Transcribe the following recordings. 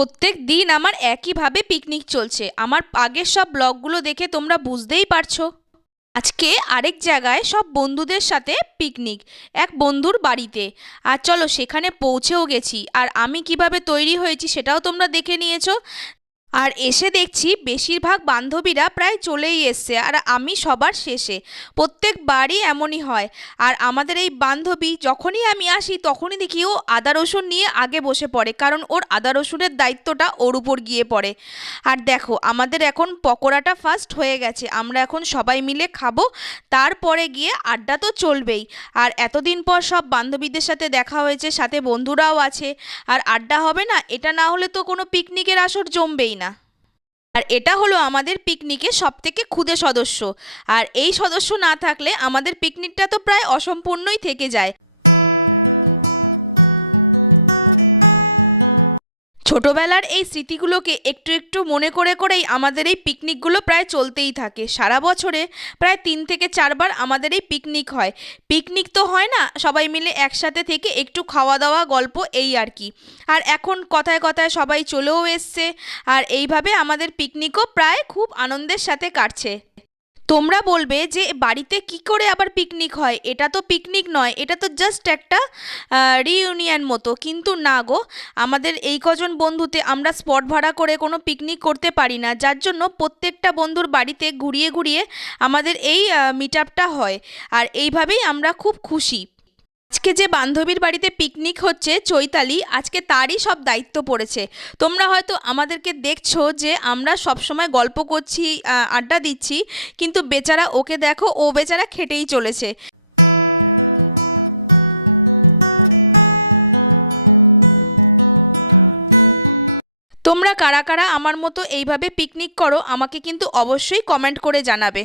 প্রত্যেক দিন আমার একইভাবে পিকনিক চলছে। আমার আগের সব ব্লগগুলো দেখে তোমরা বুঝতেই পারছ। আজকে আরেক জায়গায় সব বন্ধুদের সাথে পিকনিক এক বন্ধুর বাড়িতে। আর চলো সেখানে পৌঁছেও গেছি। আর আমি কীভাবে তৈরি হয়েছি সেটাও তোমরা দেখে নিয়েছো। আর এসে দেখছি বেশিরভাগ বান্ধবীরা প্রায় চলেই এসছে আর আমি সবার শেষে। প্রত্যেকবারই এমনই হয়। আর আমাদের এই বান্ধবী যখনই আমি আসি তখনই দেখি ও আদা রসুন নিয়ে আগে বসে পড়ে কারণ ওর আদা রসুনের দায়িত্বটা ওর উপর গিয়ে পড়ে। আর দেখো, আমাদের এখন পকোড়াটা ফার্স্ট হয়ে গেছে। আমরা এখন সবাই মিলে খাব। তারপরে গিয়ে আড্ডা তো চলবেই। আর এতদিন পর সব বান্ধবীদের সাথে দেখা হয়েছে, সাথে বন্ধুরাও আছে। আর আড্ডা হবে না? এটা না হলে তো কোনো পিকনিকের আসর জমবেই না। আর এটা হলো আমাদের পিকনিকের সব থেকে ক্ষুদে সদস্য। আর এই সদস্য না থাকলে আমাদের পিকনিকটা তো প্রায় অসম্পূর্ণই থেকে যায়। ছোটবেলার এই স্মৃতিগুলোকে একটু একটু মনে করে করেই আমাদের এই পিকনিকগুলো প্রায় চলতেই থাকে। সারা বছরে প্রায় তিন থেকে চারবার আমাদের এই পিকনিক হয়। পিকনিক তো হয় না, সবাই মিলে একসাথে থেকে একটু খাওয়া দাওয়া গল্প এই আর কি। আর এখন কথায় কথায় সবাই চলেও এসছে, আর এইভাবে আমাদের পিকনিকও প্রায় খুব আনন্দের সাথে কাটছে। তোমরা বলবে যে বাড়িতে কি করে আবার পিকনিক হয়? এটা তো পিকনিক নয়, এটা তো জাস্ট একটা রিইউনিয়ন মতো। কিন্তু না গো, আমাদের এই কজন বন্ধুতে আমরা স্পট ভাড়া করে কোনো পিকনিক করতে পারি না। যার জন্য প্রত্যেকটা বন্ধুর বাড়িতে ঘুরিয়ে ঘুরিয়ে আমাদের এই মিট হয়। আর এইভাবেই আমরা খুব খুশি। আজকে যে বান্ধবীর বাড়িতে পিকনিক হচ্ছে চৈতালি, আজকে তারই সব দায়িত্ব পড়েছে। তোমরা হয়তো আমাদেরকে দেখছ যে আমরা সবসময় গল্প করছি আড্ডা দিচ্ছি, কিন্তু বেচারা ওকে দেখো, ও বেচারা খেটেই চলেছে। তোমরা কারা কারা আমার মতো এইভাবে পিকনিক করো, আমাকে কিন্তু অবশ্যই কমেন্ট করে জানাবে।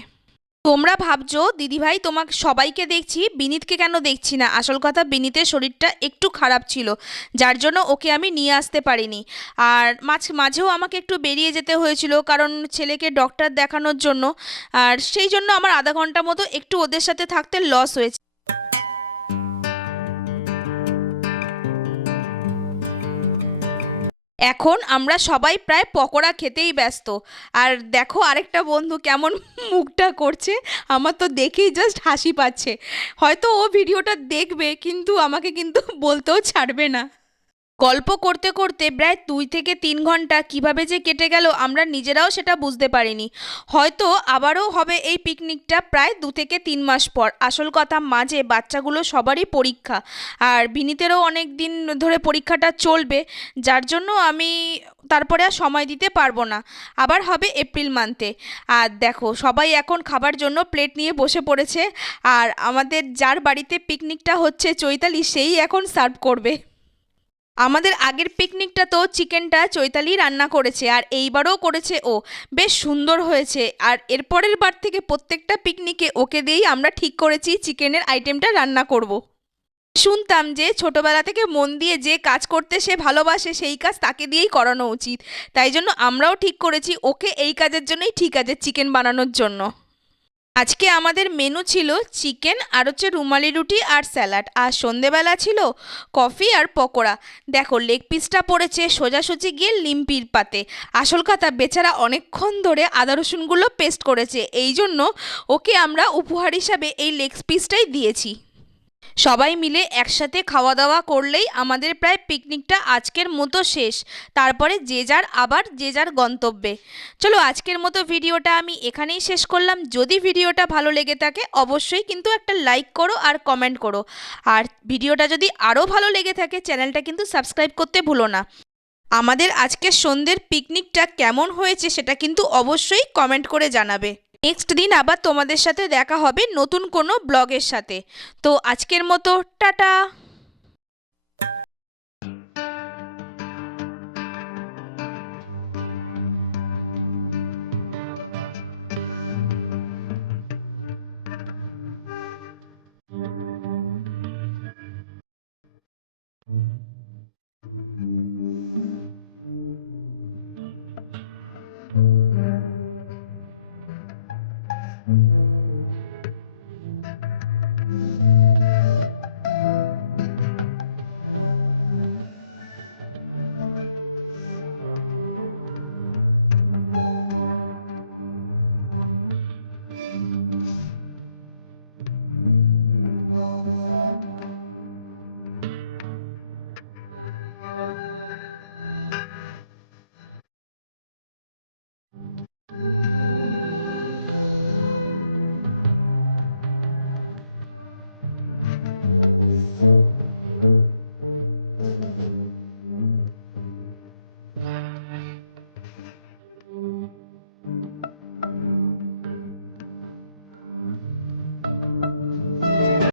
তোমরা ভাবছ, দিদিভাই, তোমাকে সবাইকে দেখছি, বিনীতকে কেন দেখছি না? আসল কথা, বিনীতের শরীরটা একটু খারাপ ছিল, যার জন্য ওকে আমি নিয়ে আসতে পারিনি। আর মাঝ, মাঝেও আমাকে একটু বেরিয়ে যেতে হয়েছিল, কারণ ছেলেকে ডক্টর দেখানোর জন্য, আর সেই জন্য আমার আধা ঘণ্টা মতো একটু ওদের সাথে থাকতে লস হয়েছে। এখন আমরা সবাই প্রায় পকোড়া খেতেই ব্যস্ত। আর দেখো আরেকটা বন্ধু কেমন মুখটা করছে, আমার তো দেখেই জাস্ট হাসি পাচ্ছে। হয়তো ও ভিডিওটা দেখবে, কিন্তু আমাকে কিন্তু বলতেও ছাড়বে না। গল্প করতে করতে প্রায় দুই থেকে তিন ঘণ্টা কীভাবে যে কেটে গেল আমরা নিজেরাও সেটা বুঝতে পারিনি। হয়তো আবারও হবে এই পিকনিকটা প্রায় দু থেকে তিন মাস পর। আসল কথা মাঝে বাচ্চাগুলো সবারই পরীক্ষা। আর বিনীতেরও অনেক দিন ধরে পরীক্ষাটা চলবে, যার জন্য আমি তারপরে আর সময় দিতে পারব না। আবার হবে এপ্রিল মান্থে। আর দেখো, সবাই এখন খাবার জন্য প্লেট নিয়ে বসে পড়েছে। আর আমাদের যার বাড়িতে পিকনিকটা হচ্ছে চৈতালি, সেই এখন সার্ভ করবে। আমাদের আগের পিকনিকটা তো চিকেনটা চৈতালি রান্না করেছে, আর এইবারও করেছে ও। বেশ সুন্দর হয়েছে, আর এরপরের বার থেকে প্রত্যেকটা পিকনিকে ওকে দিয়েই আমরা ঠিক করেছি চিকেনের আইটেমটা রান্না করব। শুনতাম যে ছোটবেলা থেকে মন দিয়ে যে কাজ করতে সে ভালোবাসে, সেই কাজ তাকে দিয়েই করানো উচিত। তাই জন্য আমরাও ঠিক করেছি ওকে এই কাজের জন্যই ঠিক আছে, চিকেন বানানোর জন্য। আজকে আমাদের মেনু ছিল চিকেন আর হচ্ছে রুমালি রুটি আর স্যালাড আর সন্ধেবেলা ছিল কফি আর পকোড়া। দেখো লেগ পিসটা পড়েছে সোজাসুজি গিয়ে লিম্পির পাতে। আসল কথা, বেচারা অনেকক্ষণ ধরে আদা রসুনগুলো পেস্ট করেছে। এই জন্য ওকে আমরা উপহার হিসাবে এই লেগ পিসটাই দিয়েছি। সবাই মিলে একসাথে খাওয়া দাওয়া করলেই আমাদের প্রায় পিকনিকটা আজকের মতো শেষ। তারপরে যে যার আবার যে যার গন্তব্যে। চলো আজকের মতো ভিডিওটা আমি এখানেই শেষ করলাম। যদি ভিডিওটা ভালো লেগে থাকে, অবশ্যই কিন্তু একটা লাইক করো আর কমেন্ট করো। আর ভিডিওটা যদি আরও ভালো লেগে থাকে, চ্যানেলটা কিন্তু সাবস্ক্রাইব করতে ভুলো না। আমাদের আজকের সন্ধ্যের পিকনিকটা কেমন হয়েছে সেটা কিন্তু অবশ্যই কমেন্ট করে জানাবে। নেক্সট দিন আবার তোমাদের সাথে দেখা হবে নতুন কোনো ব্লগের সাথে। তো আজকের মতো, টাটা!